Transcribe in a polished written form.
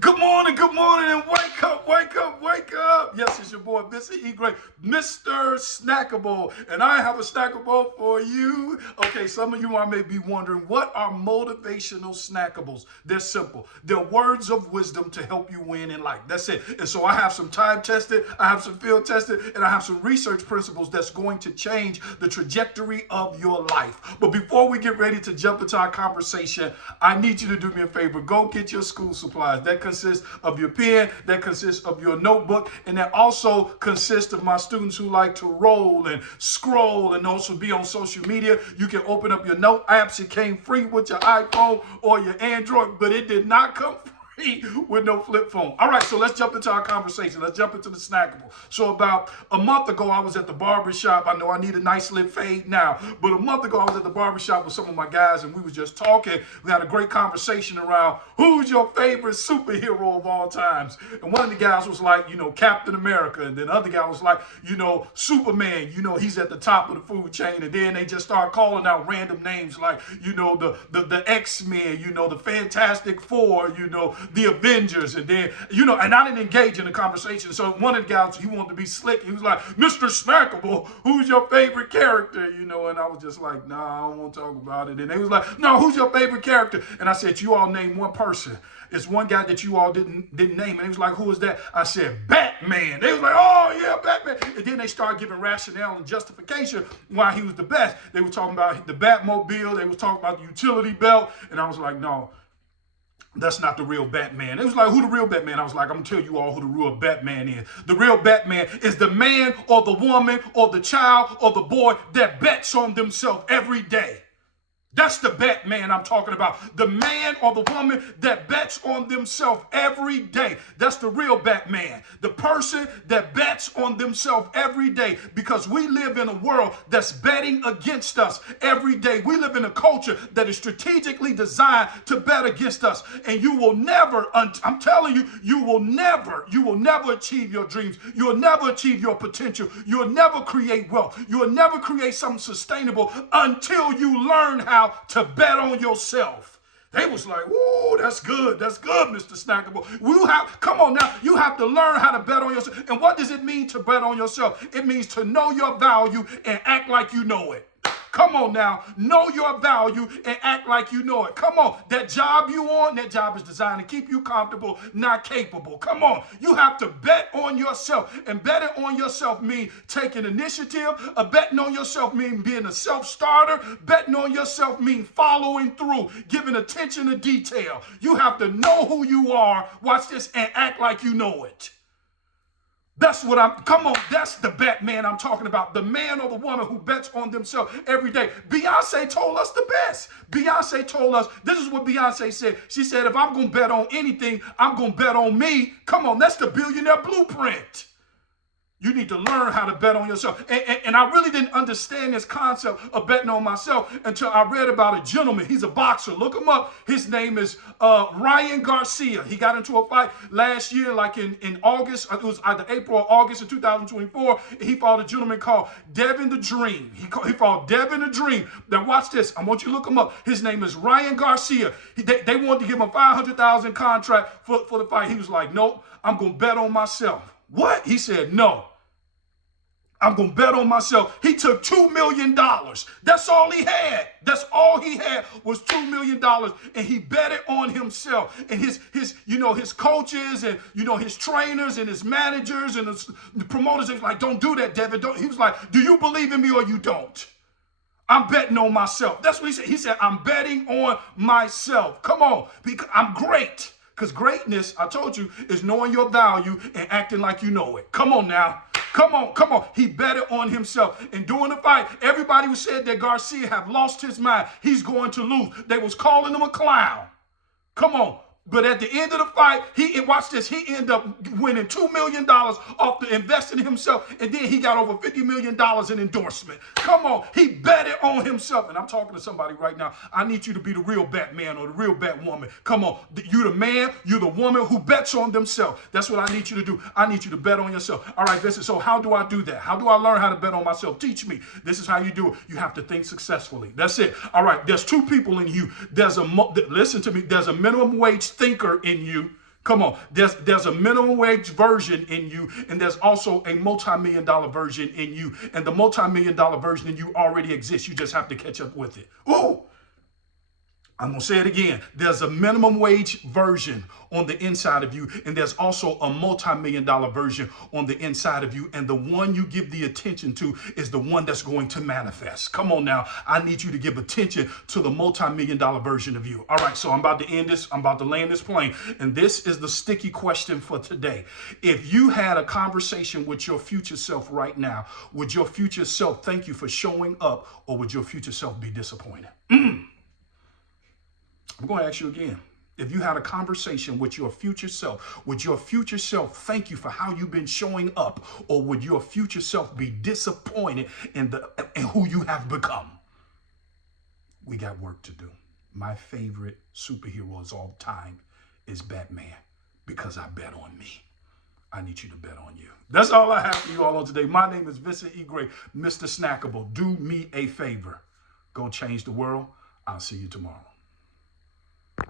good morning, and wake up, wake up, wake up. Yes, it's your boy, Vincent E, Mr. Snackable, and I have a snackable for you. Okay, some of you may be wondering, what are motivational snackables? They're simple. They're words of wisdom to help you win in life. That's it. And so I have some time tested, I have some field tested, and I have some research principles that's going to change the trajectory of your life. But before we get ready to jump into our conversation, I need you to do me a favor. Go get your school supplies. That consists of your pen, that consists of your notebook, and that also consists of my students who like to roll and scroll and also be on social media. You can open up your note apps. It came free with your iPhone or your Android, but it did not come free with no flip phone. All right, so let's jump into our conversation. Let's jump into the snackable. So about a month ago, I was at the barbershop. I know I need a nice lit fade now, but a month ago, I was at the barbershop with some of my guys, and we was just talking. We had a great conversation around who's your favorite superhero of all times. And one of the guys was like, Captain America. And then the other guy was like, Superman. He's at the top of the food chain. And then they just start calling out random names like, the X-Men, the Fantastic Four, the Avengers, and then, and I didn't engage in the conversation. So one of the guys, he wanted to be slick. He was like, Mr. Snackable, who's your favorite character? And I was just like, nah, I don't want to talk about it. And they was like, no, who's your favorite character? And I said, you all name one person. It's one guy that you all didn't name. And he was like, who is that? I said, Batman. They was like, oh yeah, Batman. And then they started giving rationale and justification why he was the best. They were talking about the Batmobile. They was talking about the utility belt. And I was like, no, that's not the real Batman. It was like, who the real Batman? I was like, I'm going to tell you all who the real Batman is. The real Batman is the man or the woman or the child or the boy that bets on themselves every day. That's the Batman I'm talking about. The man or the woman that bets on themselves every day. That's the real Batman. The person that bets on themselves every day, because we live in a world that's betting against us every day. We live in a culture that is strategically designed to bet against us. And you will never, I'm telling you, you will never achieve your dreams. You'll never achieve your potential. You'll never create wealth. You'll never create something sustainable until you learn how to bet on yourself. They was like, ooh, that's good, Mr. Snackable. Come on now, you have to learn how to bet on yourself. And what does it mean to bet on yourself? It means to know your value and act like you know it. Come on now, know your value and act like you know it. Come on, that job you on, that job is designed to keep you comfortable, not capable. Come on, you have to bet on yourself. And betting on yourself means taking initiative. Betting on yourself means being a self-starter. Betting on yourself means following through, giving attention to detail. You have to know who you are, watch this, and act like you know it. That's the Batman I'm talking about. The man or the woman who bets on themselves every day. Beyonce told us the best. Beyonce told us, this is what Beyonce said. She said, if I'm going to bet on anything, I'm going to bet on me. Come on, that's the billionaire blueprint. You need to learn how to bet on yourself. And I really didn't understand this concept of betting on myself until I read about a gentleman. He's a boxer. Look him up. His name is Ryan Garcia. He got into a fight last year, like in August. It was either April or August of 2024. He fought a gentleman called Devin the Dream. He fought Devin the Dream. Now watch this. I want you to look him up. His name is Ryan Garcia. They wanted to give him a $500,000 contract for the fight. He was like, nope, I'm going to bet on myself. What? He said, no, I'm going to bet on myself. He took $2 million. That's all he had. That's all he had was $2 million. And he betted on himself. And his coaches and, his trainers and his managers and the promoters, they was like, don't do that, Devin. He was like, do you believe in me or you don't? I'm betting on myself. That's what he said. He said, I'm betting on myself. Come on, because I'm great. Because greatness, I told you, is knowing your value and acting like you know it. Come on now. Come on. He betted on himself. And during the fight, everybody who said that Garcia have lost his mind, he's going to lose. They was calling him a clown. Come on. But at the end of the fight, watch this, he ended up winning $2 million off the investing in himself, and then he got over $50 million in endorsement. Come on, he betted on himself. And I'm talking to somebody right now. I need you to be the real Batman or the real Batwoman. Come on, you the man, you the woman who bets on themselves. That's what I need you to do. I need you to bet on yourself. All right, Vincent, so how do I do that? How do I learn how to bet on myself? Teach me. This is how you do it. You have to think successfully. That's it. All right, there's two people in you. Listen to me, there's a minimum wage thinker in you. Come on, there's a minimum wage version in you, and there's also a multi-million-dollar version in you. And the multi-million-dollar version in you already exists. You just have to catch up with it. Ooh! I'm going to say it again. There's a minimum wage version on the inside of you, and there's also a multi-million-dollar version on the inside of you. And the one you give the attention to is the one that's going to manifest. Come on now. I need you to give attention to the multi-million-dollar version of you. All right, so I'm about to end this. I'm about to land this plane. And this is the sticky question for today. If you had a conversation with your future self right now, would your future self thank you for showing up, or would your future self be disappointed? I'm going to ask you again. If you had a conversation with your future self, would your future self thank you for how you've been showing up, or would your future self be disappointed in who you have become? We got work to do. My favorite superhero of all time is Batman, because I bet on me. I need you to bet on you. That's all I have for you all on today. My name is Vincent E. Gray, Mr. Snackable. Do me a favor. Go change the world. I'll see you tomorrow.